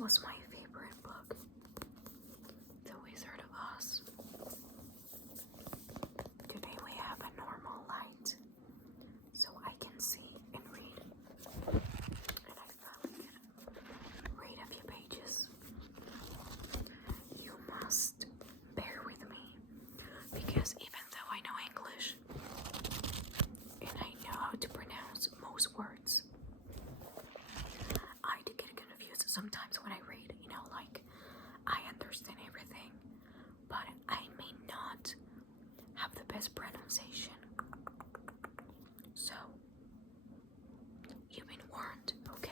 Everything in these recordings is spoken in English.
was my favorite book, The Wizard of Oz. Today we have a normal light, so I can see and read. And I finally can read a few pages. You must bear with me, because even though I know English, and I know how to pronounce most words, I do get confused sometimes when I read, like, I understand everything, but I may not have the best pronunciation. So, you've been warned, okay?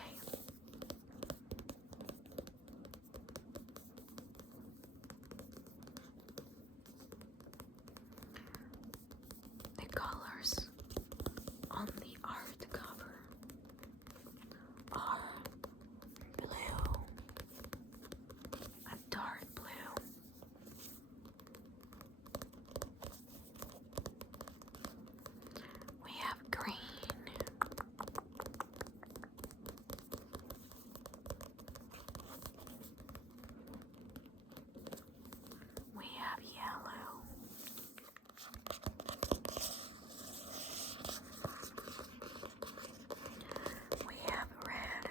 The colors on the art cover are blue, a dark blue, we have green, we have yellow, we have red,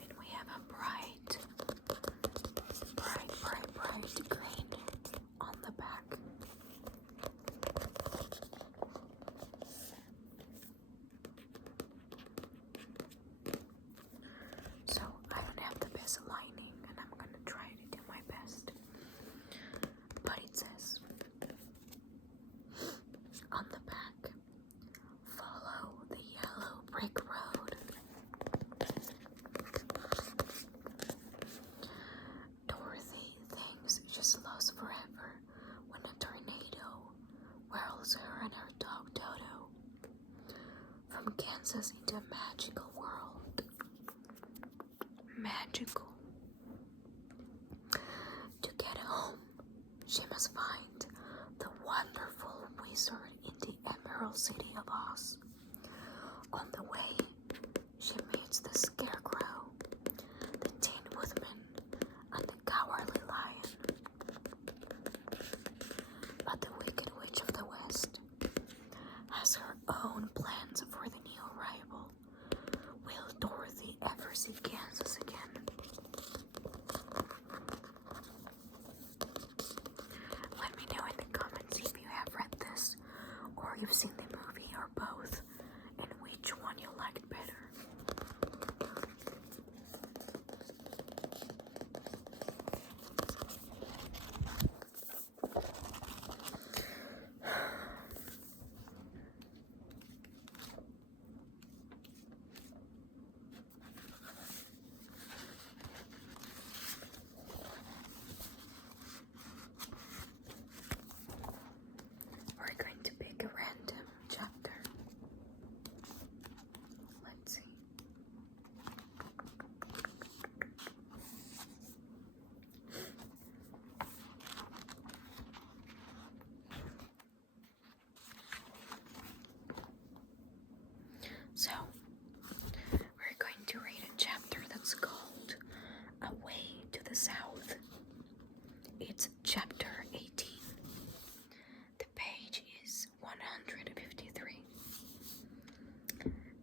and we have a bright green on the back. So I don't have the best lining, and I'm gonna try to do my best. But it says on the back, follow the yellow brick road. Dorothy thinks she's lost forever when a tornado whirls her and her dog Dodo from Kansas into a magical world. Magical. To get home, she must find the wonderful wizard in the Emerald City of Oz. On the way, she meets the Scarecrow, the Tin Woodman, and the Cowardly Lion. But the Wicked Witch of the West has her own plans for the new arrival. Will Dorothy ever see Kansas again? Let me know in the comments if you have read this, or you've seen the movie, or both, and which one you liked better. We're going to pick a random chapter. Let's see. So, we're going to read a chapter that's called Away to the South. It's chapter 18. The page is 153.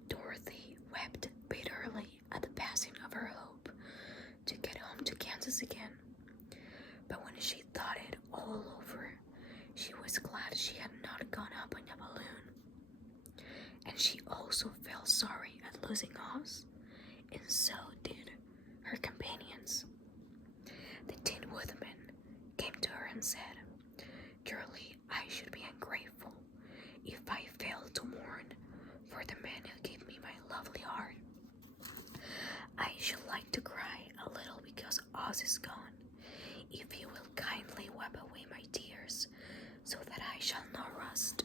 Dorothy wept bitterly at the passing of her hope to get home to Kansas again. But when she thought it all over, she was glad she had not gone up in a balloon. And she also felt sorry at losing Oz, and so did her companions. The Tin Woodman came to her and said, "Surely I should be ungrateful if I failed to mourn for the man who gave me my lovely heart. I should like to cry a little because Oz is gone. If you will kindly wipe away my tears so that I shall not rust."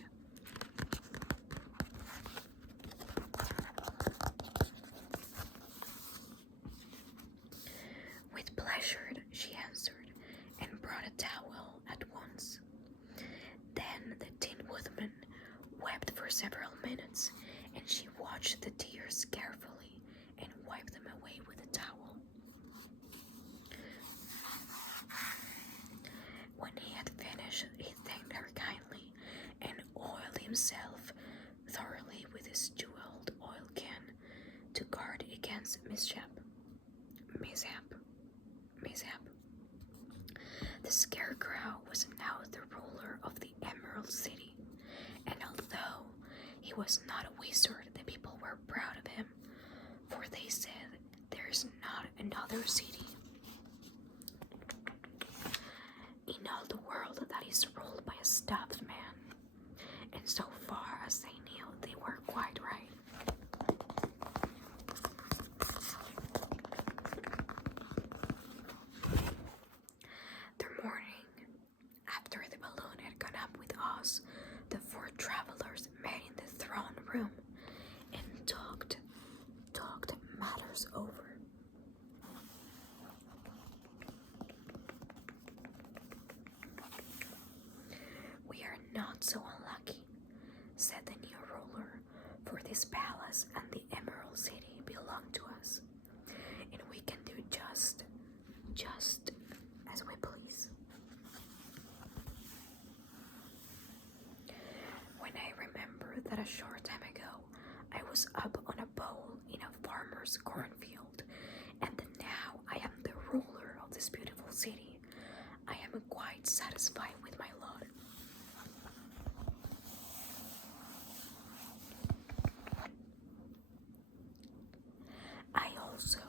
With pleasure, she answered, and brought a towel at once. Then the for several minutes, and she watched the tears carefully and wiped them away with a towel. When he had finished, he thanked her kindly and oiled himself thoroughly with his jeweled oil can to guard against mishap. The Scarecrow was now the ruler of the Emerald City, and although he was not a wizard, the people were proud of him, for they said, "There is not another city in all the world that is ruled by a stuffed man." And so far as they knew, they were quite right. The morning after the balloon had gone up with Oz, the four travelers met in the throne room and talked matters over. "We are not so unlucky," said the new ruler, "for this palace and the Emerald City belong to us, and we can do just as we please." When I remember that a short time ago I was up on a pole in a farmer's cornfield, and that now I am the ruler of this beautiful city, I am quite satisfied with my lot. "I also,"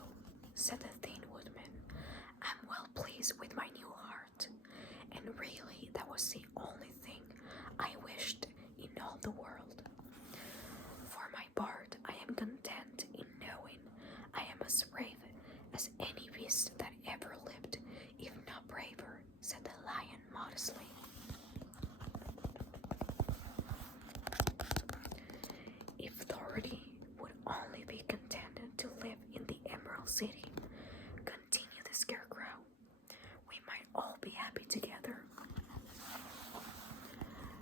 said the Thin Woodman, "am well pleased with my new heart, and really that was the only thing I wished in all the world. For my part, I am content in knowing I am as brave as any beast that ever lived, if not braver," said the Lion modestly. "If Dorothy would only be contented to live in the Emerald City," continued the Scarecrow, "we might all be happy together."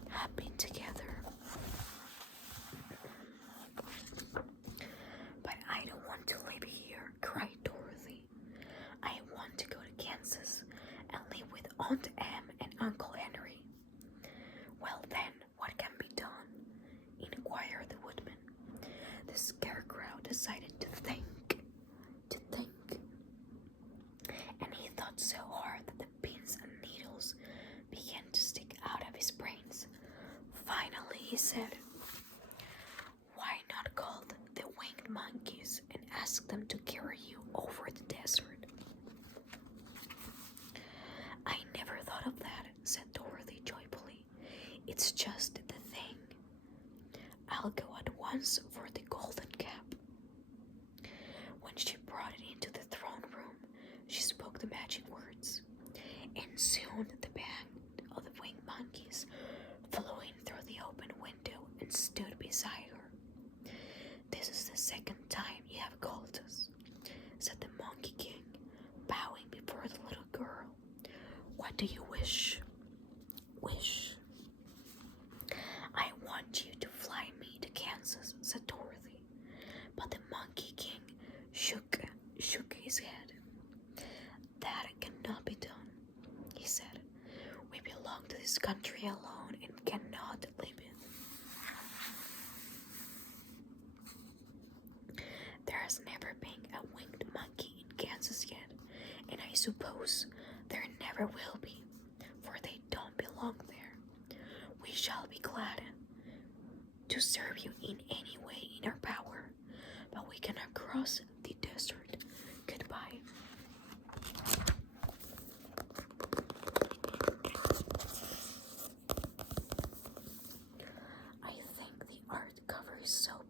Happy together. "But I don't want to live here," cried Dorothy. "I want to go to Kansas and live with Aunt Em and Uncle Henry." "Well then, what can be done?" inquired the Woodman. The Scarecrow decided to think, and he thought so hard that the pins and needles began to stick out of his brains. Finally, he said, "Why not call the winged monkeys and ask them to carry you over the desert?" "I never thought of that," said Dorothy joyfully. "It's just the thing. I'll go at once for the golden cap." When she brought it into the throne room, she spoke the magic words, and soon the band of the winged monkeys flew in through the open window and stood beside her. "This is the second time you have called us," said the Monkey King, bowing before the little girl. "What do you wish?" "Wish? I want you to fly me to Kansas," said Dorothy. But the Monkey King shook his head. "That cannot be done," he said. "We belong to this country alone and cannot leave it. There has never been a winged monkey in Kansas yet, and I suppose there never will be, for they don't belong there. We shall be glad to serve you in any way in our power, but we cannot cross the desert. Goodbye." I think the art cover is so